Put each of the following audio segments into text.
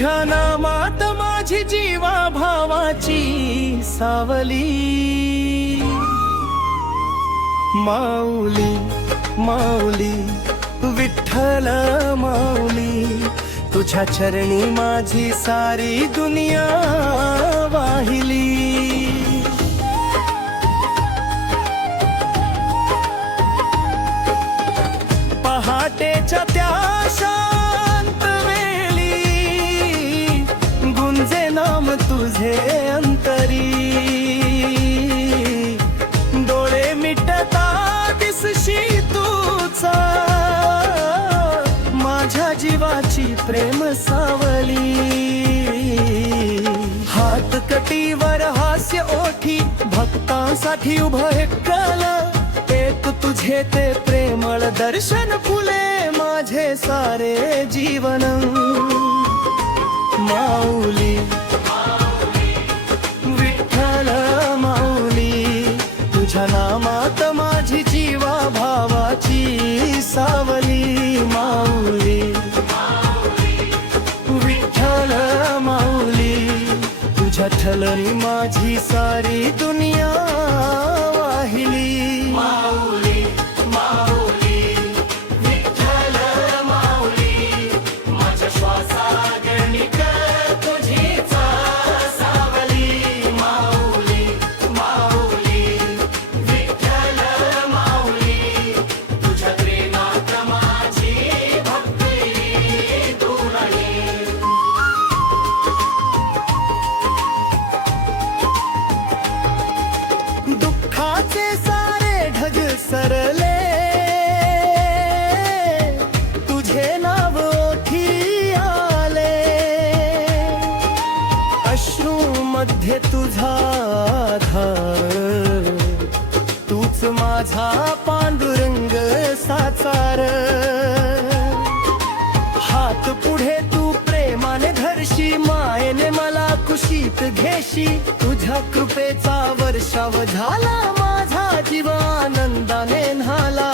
तुझ्या नामात माझी जीवा भावाची सावली। माऊली माऊली विठ्ठल माऊली, तुझ्या चरणी माझी सारी दुनिया वाहिली। पहाटेच्या त्या शांत वेळी गुंजे नाम तुझे अंतरी, डोळे मिटता दिसशी तूचा माझ्या जीवाची प्रेम सावली। हात कटीवर हास्य ओठी भक्तांसाठी उभं हे कल, एक तुझे ते प्रेमळ दर्शन फुले माझे सारे जीवन। माऊली विठ्ठल माऊली, तुझ्या नामात माझी जीवा भावाची सावली। माऊली विठ्ठल माऊली, तुझ्या ठलनी माझी सारी दुनिया वाहिली। माऊली माऊली विठ्ठल माऊली, माझ्या श्वासागणिक तुझीच सावली। माऊली माऊली विठ्ठल माऊली, तुझ्या प्रेमात माझी भक्ती दुराणी। दुःखाचे सारे ढग सरले, तुझे नाव ओठी आले, अश्रू मध्ये तुझा धार, तूच माझा पांडुरंग साचार। हात पुढे तू प्रेमाने धरशी, मायेने मला कुशीत घेशी, तुझ्या कृपेचा वर्षाव झाला माझा जीव आनंदाने न्हाला।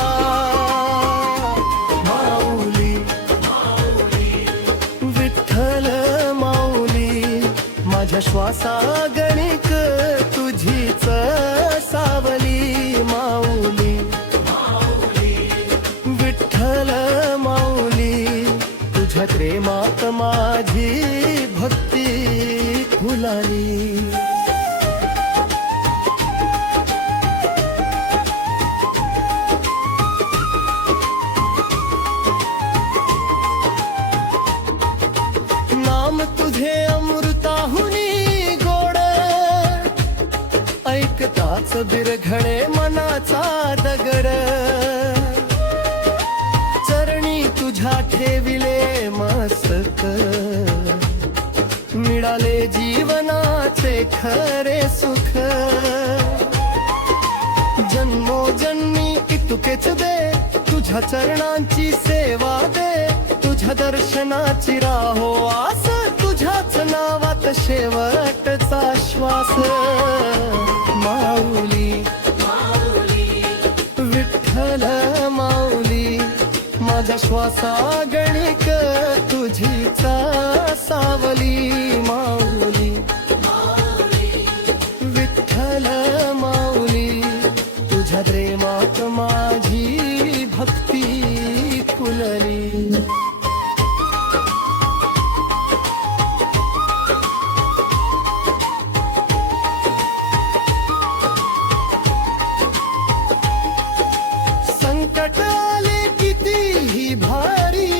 माऊली विठ्ठल माऊली, माझ्या श्वासागणिक तुझीच सावली। माऊली विठ्ठल माऊली, तुझ्या प्रेमात माझी भक्ती फुलाली। नाम तुझे अमृताहुनी गोड, ऐकताच बिरघळे मनाचा दगड, चरणी तुझ्या ठेविले मस्तक, मिळाले जीवनाचे खरे सुख। जन्मोजन्मी इतुकेच दे, तुझ्या चरणांची सेवा दे, तुझ्या दर्शनाची राहो आस, तुझ्याच नावात शेवटचा श्वास। माऊली विठ्ठल माऊली, माझ्या श्वासागणिक तुझीच सावली। माऊली विठ्ठल माऊली, तुझ्या प्रेमात माझी भक्ती फुलली। संकट आले कितीही भारी,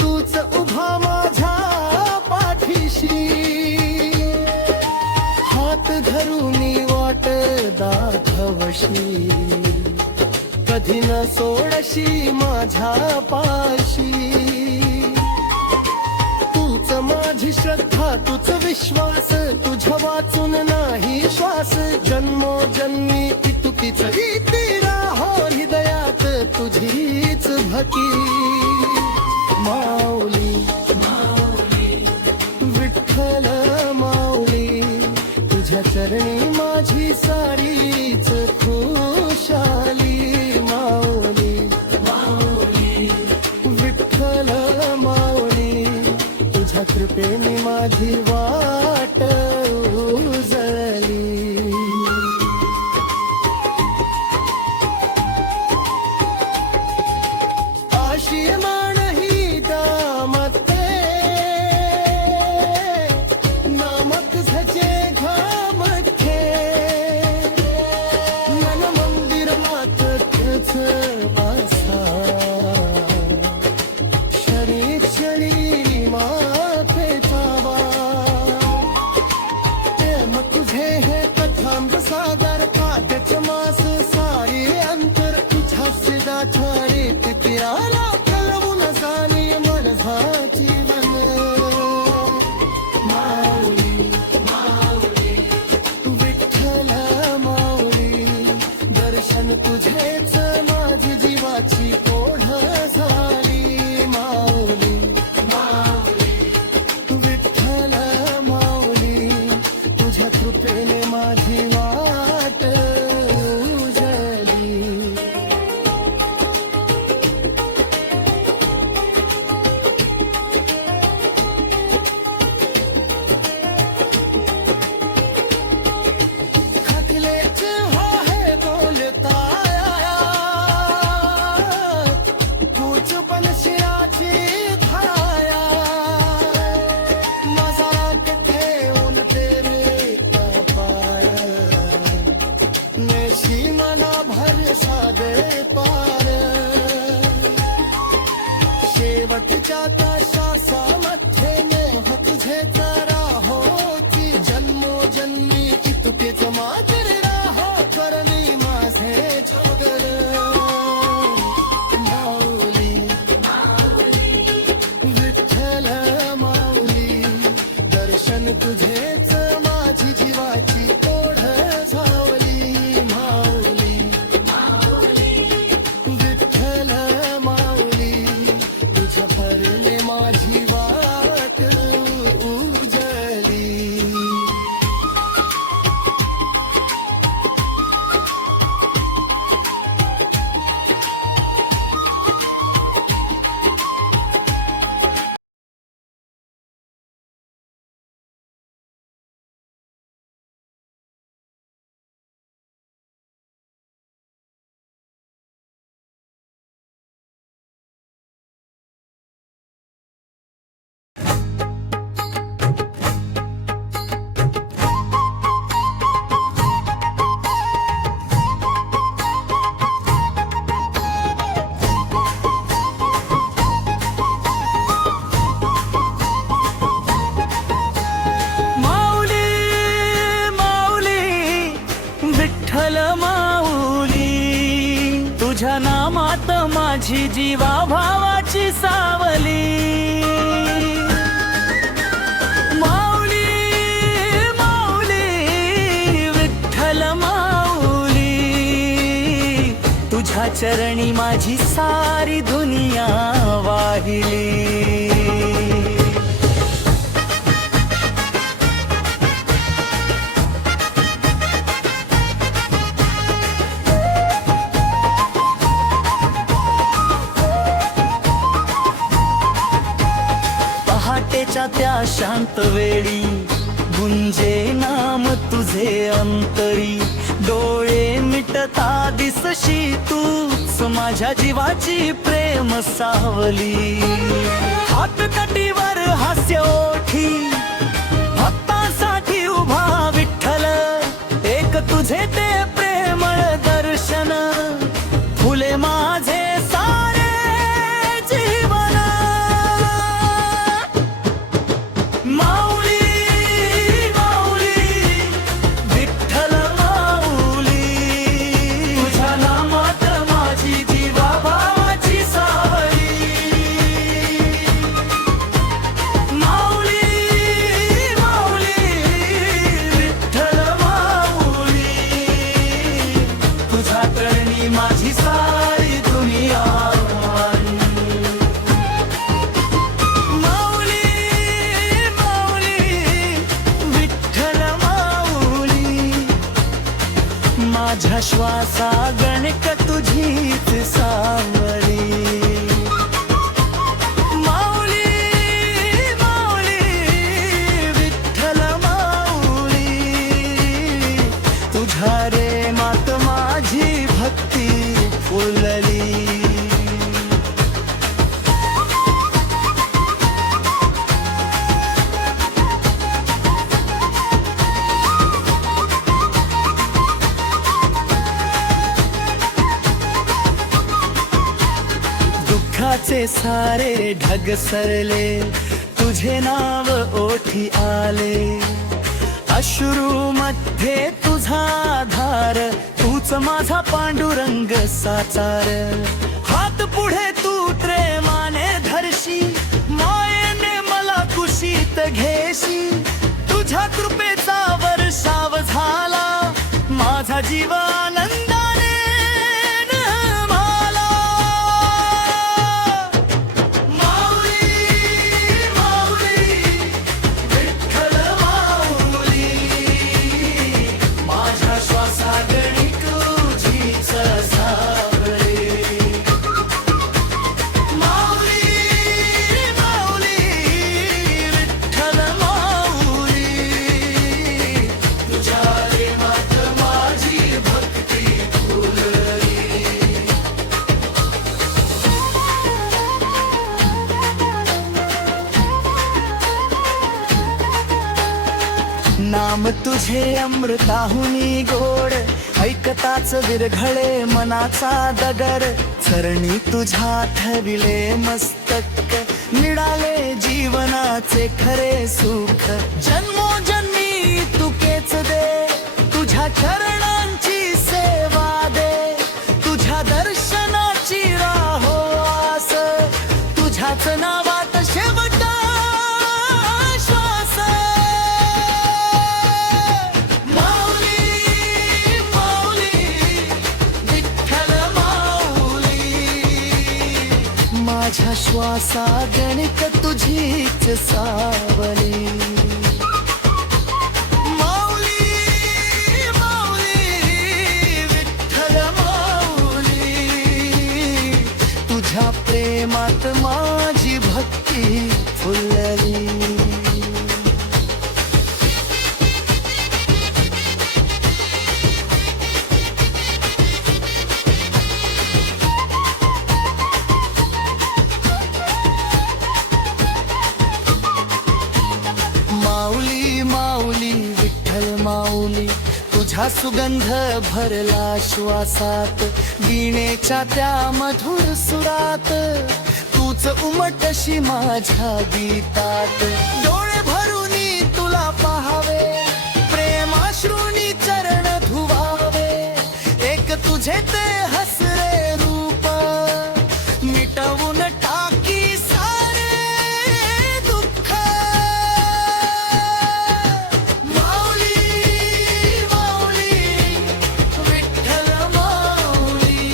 तूच उभा माझ्या पाठीशी, हात धरून वाट दाखवशी, कधी न सोडशी माझ्या पाशी। तूच माझी श्रद्धा तुझ विश्वास, तुझ्या वाचून नाही श्वास, जन्मोजन्मी इतुकीच इति राहो हृदयात तुझीच भकी। माऊली विठ्ठल माऊली, तुझ्या चरणी माझी सारीच खुशाली। माऊली विठ्ठल माऊली, कृपेने माझी वाट उजळली. आशीमान ही दामते नामक झचे घामथे मन मंदिर मात तुझ आसा शरीर शरीर माथे चावा प्रेम तुझे हे कथांब सागर काटच मास सारी अंतर तुझ्या सिदा छारीत पियाला कलवून झाली मनझाची वन. माऊली माऊली विठ्ठल माऊली दर्शन तुझेच माझी जीवाची ओढ झाली. माऊली माऊली विठ्ठल माऊली तुझ्या कृपेने माझी वाट उजळली. खकलेच हो हे बोलताया तूच पण शिराची धराया मजाक ठेवून तेरे पाय नेशी मना भर सादे पार शेवटच्या श्वासामध्ये मोह तुझे राहो की जन्मोजन्मी तुकेच मात्र राहो करणी माझे चोगल. माऊली विठ्ठल माऊली दर्शन तुझेच माझी जीवाची ओढ झावली. माऊली विठ्ठल माऊली तुझ्या भरले माझी वाट उजळली. माऊली माऊली विठ्ठल माऊली तुझ्या नामात माझी जीवा भावाची सावली. माऊली माऊली विठ्ठल माऊली तुझ्या चरणी माझी सारी दुनिया वाहिली. पहाटेच्या त्या शांत वेळी गुंजे नाम तुझे अंतरी डोळे मिटता दिसशी तूच माझ्या जीवाची प्रेम सावली. हातकटीवर हास्य ओठी भक्तांसाठी उभा विठ्ठल एक तुझे ते प्रेमळ दर्शन फुले माझे सारे जीवन. माऊली माऊली विठ्ठल माऊली तुझ्या नामात माझी जीवा भावाची सावली. माऊली माऊली विठ्ठल माऊली तुझ्या करणी माझी सारी दुनिया. माऊली माऊली विठ्ठल माऊली माझ्या श्वासा गणक तुझीच सावली. माऊली माऊली तुझ्या रे मात माझी भक्ती फुलली. दुःखाचे सारे ढग सरले, तुझे नाव ओठी आले. अश्रू मध्ये तुझा आधार, तूच माझा पांडुरंग साचार. हात पुढे तू प्रेमाने धरशी, मायेने मला कुशीत घेशी. तुझ्या कृपेचा वर्षाव झाला, माझा जीव आनंदाने नमाला. माऊली, माऊली, विठ्ठल माऊली, माझ्या श्वासागणिक तुझीच सावली. माऊली, माऊली, विठ्ठल माऊली, तुझ्या प्रेमात माझी भक्ती फुलली. नाम तुझे अमृताहुनी गोड, ऐकताच विरघळे मनाचा दगड. चरणी तुझ्या ठविले मस्तक, मिळाले जीवनाचे खरे सुख. जन्मोजन्मी तुकेच दे, तुझ्या चरणांची सेवा दे. तुझ्या दर्शनाची राहो आस, तुझ्याच नावात शेवटा श्वास. माऊली, माऊली, विठ्ठल माऊली, माझ्या श्वासा गणित तुझीच सावली. माऊली, माऊली, विठ्ठल माऊली, तुझ्या प्रेमात माझी भक्ती फुलली. माऊली, माऊली, विठ्ठल माऊली, तुझा सुगंध भरला श्वासात. वीणेच्या त्या मधुर सुरात, तूच उमटशी माझ्या गीतात. डोळे भरूनी तुला पाहावे, प्रेमाश्रूनी चरण धुवावे. एक तुझे ते हसरे रूप, मिटवून टाकी सारे दुःख. माऊली, माऊली, विठ्ठल माऊली,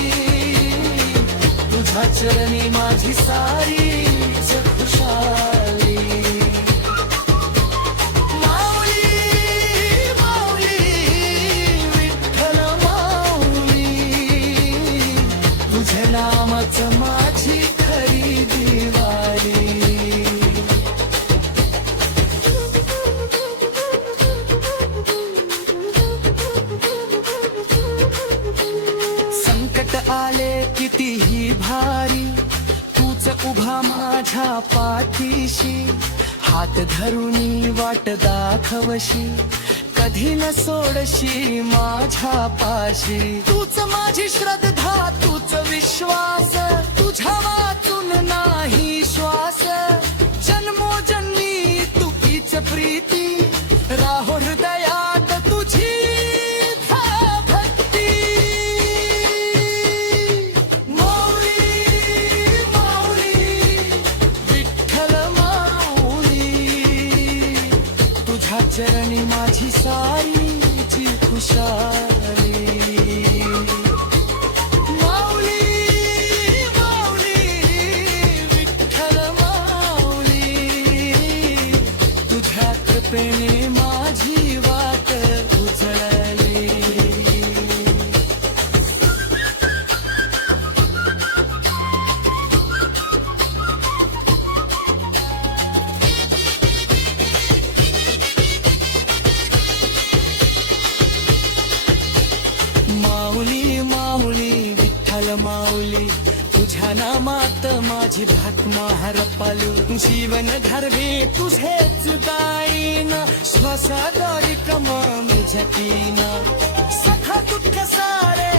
तुझ्या चरणी माझी सारीच खुशाली. माऊली, माऊली, विठ्ठल माऊली, तुझे नामच माझी खरी दिवाळी. संकट आले कितीही भारी, तूच उभा माझ्या पाठीशी. हात धरूनी वाट दाखवशी, कधी न सोडशी माझ्या पाशी. तूच माझी श्रद्धा, तूच विश्वास, तुझ्या वाचून नाही श्वास. जन्मोजन्मी तुझीच प्रीती, राहो हृदयात तुझी भक्ती. माऊली, माऊली, विठ्ठल माऊली, तुझ्या चरणी माझी सारीची खुशाली. माऊली, माऊली, विठ्ठल माऊली, तुझ्या कृपेने माझी वाट उजळली. जिभात महार पालू जीवन घरवी तुझेच गाईन श्वासाद्वारे कमामी झकीन सखा दुःख सारे